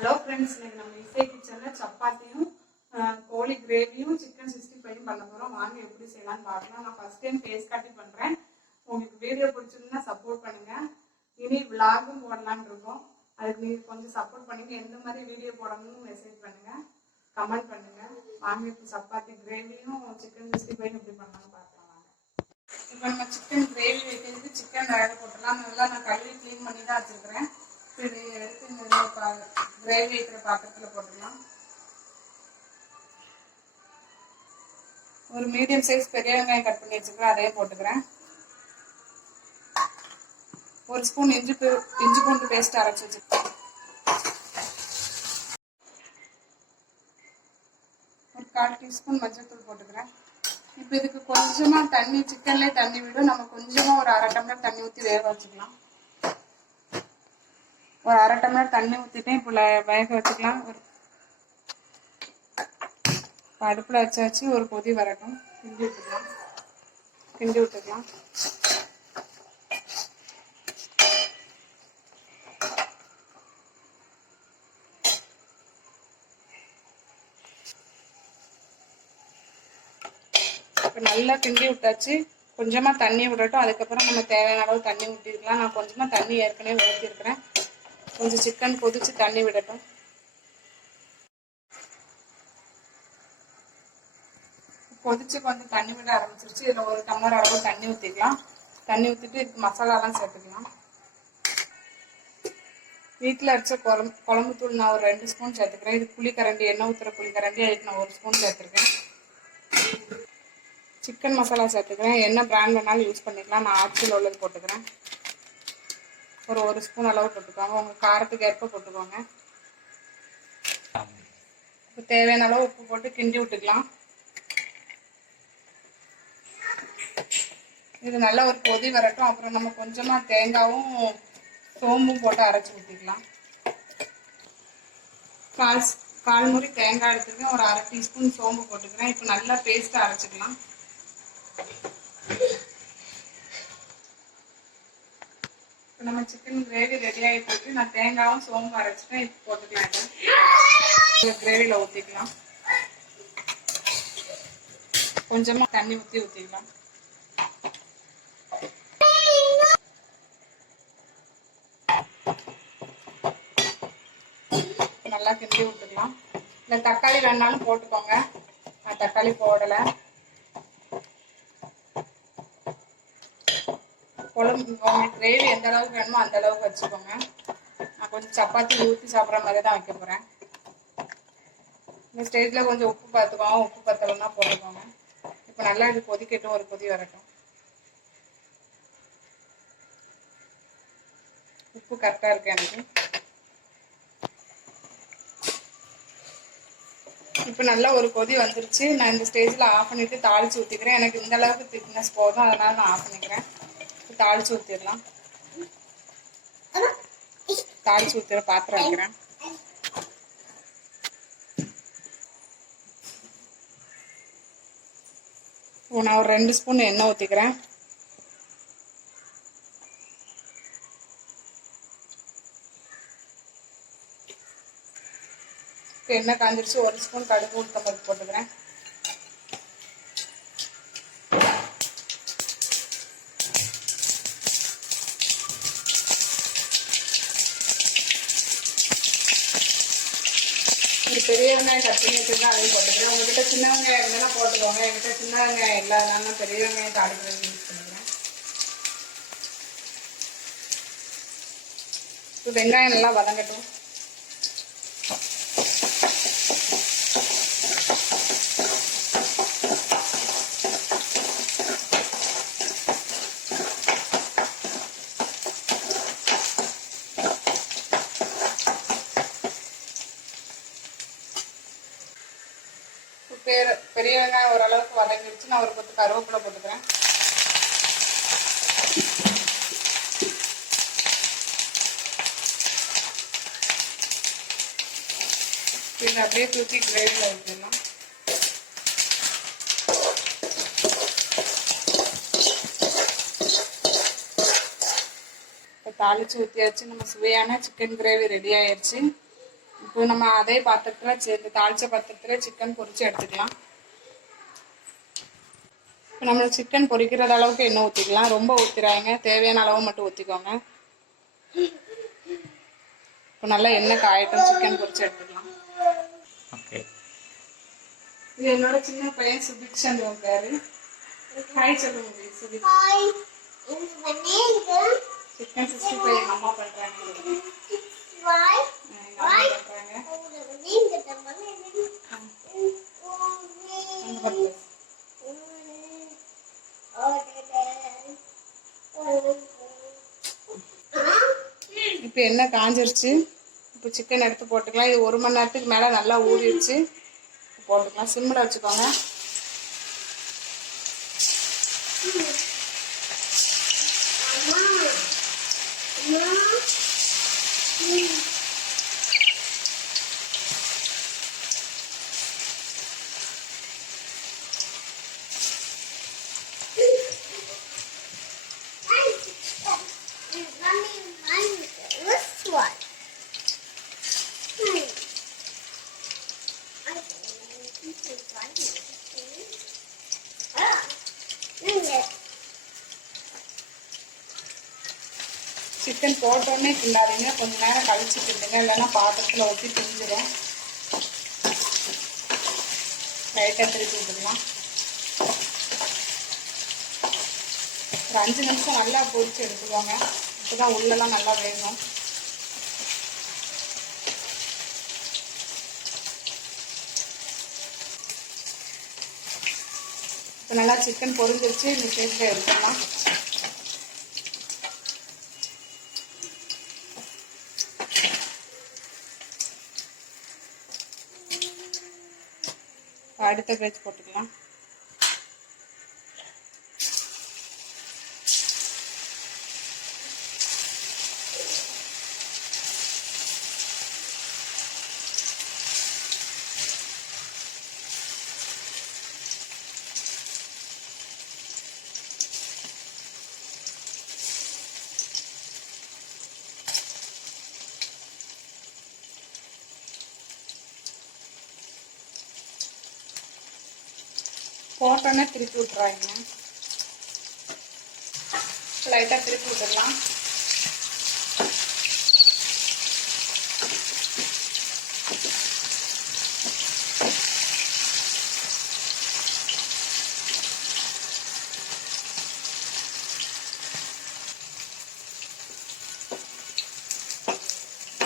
Hello friends, இன்னைக்கு நம்ம இசை கிச்சன்ல சப்பாத்தியும் கோழி கிரேவியும் சிக்கன் 65 பண்ண போறோம். வாங்க எப்படி செய்யலாம்னு பார்க்கலாம். நான் ஃபர்ஸ்ட் டைம் ஃபேஸ் காட்டி பண்றேன். உங்களுக்கு வீடியோ பிடிச்சிருந்தா சப்போர்ட் பண்ணுங்க. இனி விளாகும் போடலான்னு இருக்கோம். அதுக்கு நீங்க கொஞ்சம் சப்போர்ட் பண்ணுங்க. எந்த மாதிரி வீடியோ போடணும்னு மெசேஜ் பண்ணுங்க, கமெண்ட் பண்ணுங்க. வாங்க இப்போ சப்பாத்தி கிரேவியும் சிக்கன் 65 எப்படி பண்ணலாம்னு பார்க்கலாம். வாங்க. இப்போ நம்ம சிக்கன் கிரேவி வைக்கிறதுக்கு சிக்கன் வேக போட்டுடலாம். நல்லா நான் கழுவி க்ளீன் பண்ணி தான் வச்சிருக்கிறேன். இது எடுத்து இந்த கிரேவி வைக்கிற பாத்திரத்தில் போட்டுக்கலாம். ஒரு மீடியம் சைஸ் பெரிய வெங்காயம் கட் பண்ணி வச்சுக்கிறேன், அதையே போட்டுக்கிறேன். ஒரு ஸ்பூன் இஞ்சி பூண்டு பேஸ்ட் அரைச்சி வச்சுக்கிறேன். ஒரு 1/4 டீஸ்பூன் மஞ்சள்தூள் போட்டுக்கிறேன். இப்போ இதுக்கு கொஞ்சமா தண்ணி, சிக்கன்லேயே தண்ணி விடும். நம்ம கொஞ்சமா ஒரு 1/2 டம்ளர் தண்ணி ஊற்றி வேக வச்சுக்கலாம். ஒரு 1/2 டம்ளர் தண்ணி ஊற்றிட்டேன். இப்போ வேக வச்சுக்கலாம். ஒரு அடுப்பில் வச்சாச்சு. ஒரு கொதி வரட்டும். கிண்டி விட்டுக்கலாம். இப்போ நல்லா கிண்டி விட்டாச்சு. கொஞ்சமா தண்ணி விடட்டும். அதுக்கப்புறம் நம்ம தேவையான அளவு தண்ணி ஊற்றிக்கலாம். நான் கொஞ்சமா தண்ணி ஏற்கனவே ஊற்றிருக்கிறேன். கொஞ்சம் சிக்கன் கொதிச்சு தண்ணி விடட்டும். கொதிச்சு கொஞ்சம் தண்ணி விட ஆரம்பிச்சிருச்சு. இதில் 1 டம்ளர் அளவு தண்ணி ஊற்றிக்கலாம். தண்ணி ஊற்றிட்டு இதுக்கு மசாலாலாம் சேர்த்துக்கலாம். வீட்டில் அரைச்ச குழம்பு தூள் நான் ஒரு 2 ஸ்பூன் சேர்த்துக்கிறேன். இது புளிக்கரண்டி, எண்ணெய் ஊற்றுற புளிக்கரண்டி, அதுக்கு நான் 1 ஸ்பூன் சேர்த்துருக்கேன். சிக்கன் மசாலா சேர்த்துக்கிறேன். என்ன பிராண்ட் வேணாலும் யூஸ் பண்ணிக்கலாம். நான் ஆப்ஷன் உள்ளது போட்டுக்கிறேன். ஒரு 1 ஸ்பூன் அளவு போட்டுக்கோங்க. உங்கள் காரத்துக்கு ஏற்ப போட்டுக்கோங்க. இப்போ தேவையான அளவு உப்பு போட்டு கிண்டி விட்டுக்கலாம். இது நல்லா ஒரு கொதி வரட்டும். அப்புறம் நம்ம கொஞ்சமாக தேங்காயும் சோம்பும் போட்டு அரைச்சி ஊற்றிக்கலாம். கால் முறி தேங்காய் எடுத்துருக்கேன். ஒரு 1/2 டீஸ்பூன் சோம்பு போட்டுக்கிறேன். இப்போ நல்லா பேஸ்ட்டாக அரைச்சிக்கலாம். இப்போ நம்ம சிக்கன் கிரேவி ரெடி ஆகிட்டு இருக்கு. நான் தேங்காயும் சோம்பு அரைச்சிட்டேன். இப்போ போட்டுக்கலாம். இதை கிரேவியில் ஊற்றிக்கலாம். கொஞ்சமாக தண்ணி ஊற்றிக்கலாம். நல்லா கிண்டி விட்டுக்கலாம். இல்லை தக்காளி வேணாலும் போட்டுக்கோங்க. நான் தக்காளி போடலை. குழம்பு உங்களுக்கு கிரேவி எந்த அளவுக்கு வேணுமோ அந்த அளவுக்கு வச்சுக்கோங்க. நான் கொஞ்சம் சப்பாத்தி ஊற்றி சாப்பிட்ற மாதிரி தான் வைக்க போகிறேன். இந்த ஸ்டேஜில் கொஞ்சம் உப்பு பார்த்துக்கோங்க. உப்பு பத்தலைன்னா போட்டுக்கோங்க. இப்போ நல்லா இது கொதிக்கட்டும். ஒரு கொதி வரட்டும். உப்பு கரெக்டாக இருக்கு எனக்கு. இப்போ நல்லா ஒரு கொதி வந்துருச்சு. நான் இந்த ஸ்டேஜில் ஆஃப் பண்ணிவிட்டு தாளித்து ஊற்றிக்கிறேன். எனக்கு இந்த அளவுக்கு திக்னஸ் போதும், அதனால் நான் ஆஃப் பண்ணிக்கிறேன். தாளித்து ஊற்றிடலாம். தாளித்து ஊற்றுற பாத்திரம் வைக்கிறேன். நான் ஒரு 2 ஸ்பூன் எண்ணெய் ஊற்றிக்கிறேன். எண்ணெய் காஞ்சிருச்சு. 1 ஸ்பூன் கடுகு உளுத்தம்பருப்பு போட்டுக்கிறேன். ஒரு பெரிய வெங்காயம் கட் பண்ணி வச்சுருந்தா அதையும் போட்டுக்கிறேன். உங்ககிட்ட சின்ன வெங்காயம் இருந்தாலும் போட்டுக்கோங்க. என்கிட்ட சின்ன வெங்காயம் இல்லாதனால பெரிய வெங்காயம் தாளிக்கிறது யூஸ் பண்ணிக்கிறேன். இப்போ வெங்காயம் நல்லா வதங்கட்டும். பெரிய வெங்காயம் ஓரளவுக்கு வதங்கிடுச்சு. நான் ஒரு கொத்து கருவேப்பிலை போட்டுக்கிறேன். இதை அப்படியே தூக்கி கிரேவியில் ஊற்றிடலாம். தாளிச்சு ஊற்றியாச்சு. நம்ம சுவையான சிக்கன் கிரேவி ரெடி ஆயிடுச்சு. இப்போ இப்போ நம்ம அதே பாத்திரத்துல சேர்த்து தாளிச்ச பாத்திரத்துல சிக்கன் பொரிச்சு எடுத்துக்கலாம். இப்போ நம்ம சிக்கன் பொரிக்கிற அளவுக்கு எண்ணெய் ஊற்றிக்கலாம். ரொம்ப ஊற்றிடாங்க, தேவையான அளவு மட்டும் ஊற்றிக்கோங்க. இப்போ நல்லா எண்ணெய் காயட்டும், சிக்கன் பொரிச்சு எடுத்துக்கலாம். ஓகே. இது என்னோட சின்ன பையன் சுபிக்ஷன் பேரு. ஹாய் சொல்லுங்க சுபிக். சிக்கன் 65 எங்க அம்மா பண்றாங்க. இப்போ எண்ணெய் காஞ்சிருச்சு. இப்போ சிக்கன் எடுத்து போட்டுக்கலாம். இது 1 மணி நேரத்துக்கு மேலே நல்லா ஊறிடுச்சு. போட்டுக்கலாம். சிம்மில் வச்சுக்கோங்க. சிக்கன் போட்டோடனே கிண்டாதீங்க, கொஞ்ச நேரம் கழிச்சு கிண்டுங்க, இல்லைன்னா பாத்திரத்தில் ஊற்றி பிஞ்சிடும். லைட்டாக திருப்பி விட்டுக்கலாம். ஒரு 5 நிமிஷம் நல்லா பொரிச்சு எடுத்துக்கோங்க. அப்போதான் உள்ளெல்லாம் நல்லா வேகும். இப்போ நல்லா சிக்கன் பொரிஞ்சிருச்சு. இந்த ஸ்டேஜில் எடுத்துக்கலாம். அடுத்த பேட்ச் போட்டுக்கலாம். போட்டோன்னே திருப்பி விட்டுறாங்க. லைட்டாக திருப்பி விட்டுடலாம்.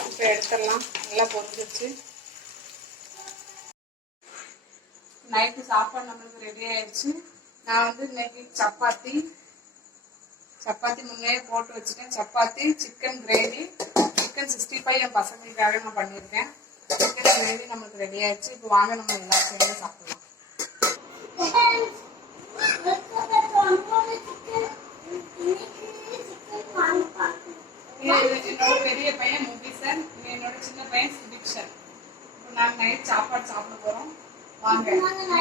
இப்போ எடுத்துடலாம். நல்லா பொரிஞ்சிருச்சு. நைட்டு சாப்பாடு நம்மளுக்கு ரெடி ஆயிடுச்சு. நான் வந்து இன்னைக்கு சப்பாத்தி முன்னே போட்டு வச்சுட்டேன். சப்பாத்தி, சிக்கன் கிரேவி, சிக்கன் 65 என் பசங்களுக்காக நான் பண்ணியிருக்கேன். சிக்கன் கிரேவி நம்மளுக்கு ரெடி ஆயிடுச்சு. இப்போ வாங்க நம்ம எல்லாம் சேர்ந்து சாப்பிடலாம். என்னோட பெரிய பையன் முபிசன், என்னோட சின்ன பையன் சுபிக்ஷன். இப்போ நாங்கள் நைட் சாப்பாடு சாப்பிட போகிறோம். வாங்க.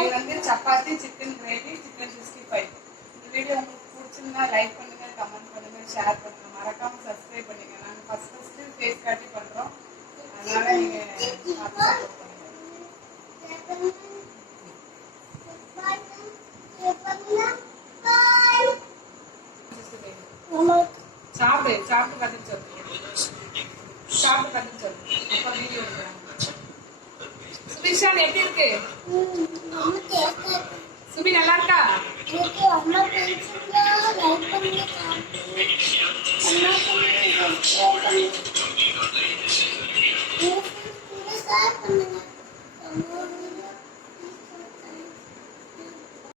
இது வந்து சப்பாத்தி, சிக்கன் கிரேவி, சிக்கன் 65. இந்த வீடியோ உங்களுக்கு பிடிச்சிருந்தா லைக் பண்ணுங்க, கமெண்ட் பண்ணுங்க, ஷேர் பண்ணுங்க, மறக்காம சப்ஸ்கிரைப் பண்ணுங்க. நாங்கள் ஃபர்ஸ்ட் ஃபேஸ் காட்டி பண்றோம், அதனால நீங்க சப்போர்ட் பண்ணுங்க. சாப்பிட்டு கற்றுட்டு சொல்லு. அப்போ வீடியோ எடுக்கிறாங்க. சுபிக்ஷான் எப்படி இருக்கு? சுபி நல்லா இருக்கா? பண்ணுங்க.